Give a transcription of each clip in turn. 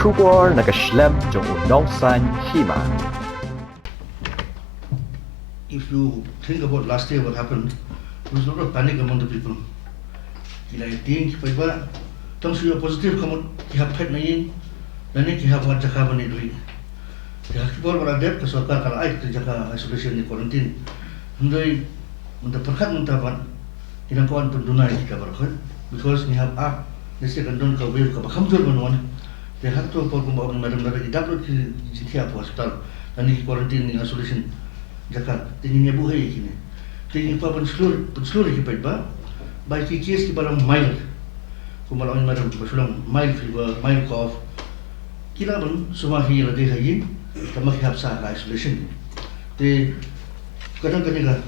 出国那个 schlemm 就弄山起嘛。 If you think about last year what happened, there was a lot of panic among the people. I think paiba tang suya positive kamot ki hap phet nahin nani ki hap wat jaka bani dui. Ya kibol wala dep ka sarkar kala ai ki jaka isolation ni quarantine. Hundai munta perkhat munta ban inang ko an pendunai ki kabar khat because ni hap up nisi kandon ka wave ka bakham jor banwan. They have to por kumba madam nara ki daplo ki jithia hospital nani ki quarantine ni isolation jaka tingin niya buhay kini tingin pa pun slur ki paiba by ki case ki barang mild kumalang madam basulang mild fever mild cough kila ban sumahi la de hayin tamak hap sa isolation te kadang kadang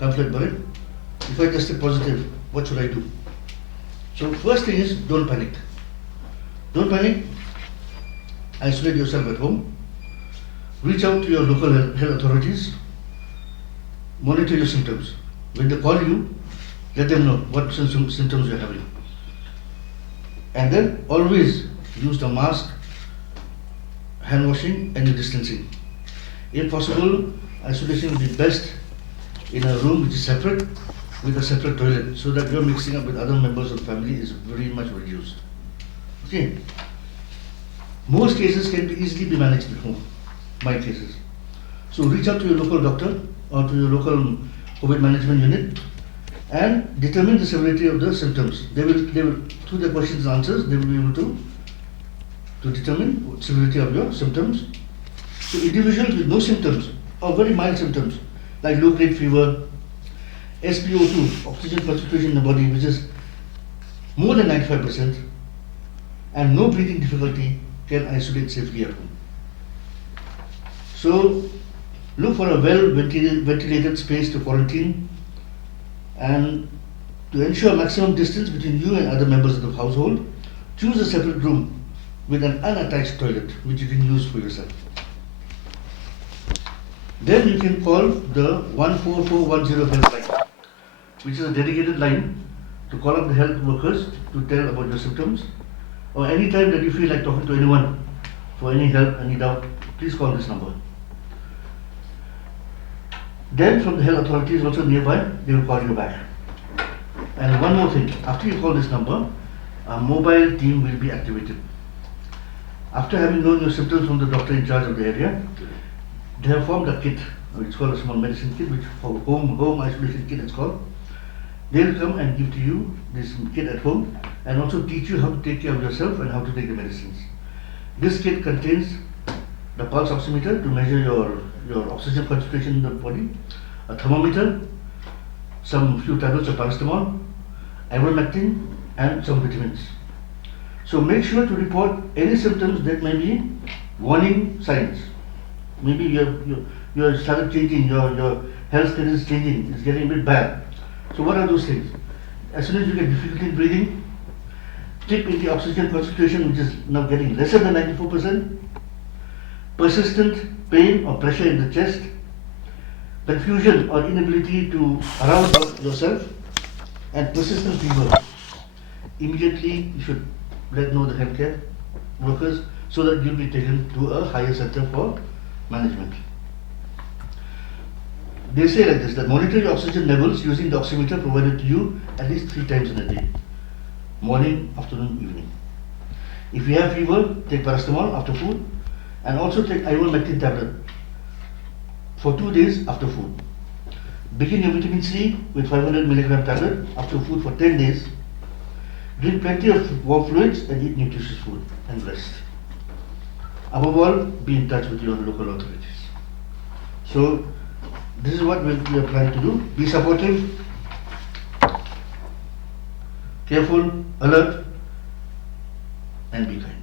pamphlet bare if I tested positive what should I do? So first thing is don't panic, isolate yourself at home. Reach out to your local health authorities, monitor your symptoms. When they call you, let them know what symptoms you're having. And then always use the mask, hand washing and distancing. If possible, isolation will be best in a room which is separate with a separate toilet so that your mixing up with other members of the family is very much reduced. Okay. Most cases can be easily managed at home. Mild cases. So reach out to your local doctor or to your local COVID management unit and determine the severity of the symptoms. They will through the questions and answers, they will be able to determine severity of your symptoms. So individuals with no symptoms or very mild symptoms like low grade fever, SpO2, oxygen concentration in the body, which is more than 95%, and no breathing difficulty can isolate safely at home. So look for a well ventilated space to quarantine, and to ensure maximum distance between you and other members of the household, choose a separate room with an unattached toilet which you can use for yourself. Then you can call the 14410 helpline, which is a dedicated line to call up the health workers to tell about your symptoms, or any time that you feel like talking to anyone for any help, any doubt, please call this number. Then from the health authorities also nearby, they will call you back. And one more thing, after you call this number, a mobile team will be activated. After having known your symptoms from the doctor in charge of the area, they have formed a kit, it's called a small medicine kit, which for home isolation kit it's called. They will come and give to you this kit at home and also teach you how to take care of yourself and how to take the medicines. This kit contains the pulse oximeter to measure your oxygen concentration in the body, a thermometer, some few tablets of paracetamol, ivermectin, and some vitamins. So make sure to report any symptoms that may be warning signs. Maybe you started changing, your health status is changing, it's getting a bit bad. So what are those things? As soon as you get difficulty in breathing, dip in the oxygen concentration, which is now getting lesser than 94%, persistent pain or pressure in the chest, confusion or inability to arouse yourself, and persistent fever. Immediately you should let know the healthcare workers so that you'll be taken to a higher center for management. They say like this, that monitor your oxygen levels using the oximeter provided to you at least 3 times in a day. Morning, afternoon, evening. If you have fever, take paracetamol after food, and also take ivermectin tablet for 2 days after food. Begin your vitamin C with 500 mg tablet after food for 10 days. Drink plenty of warm fluids and eat nutritious food and rest. Above all, be in touch with your local authorities. So this is what we are planning to do. Be supportive, careful, alert, and be kind.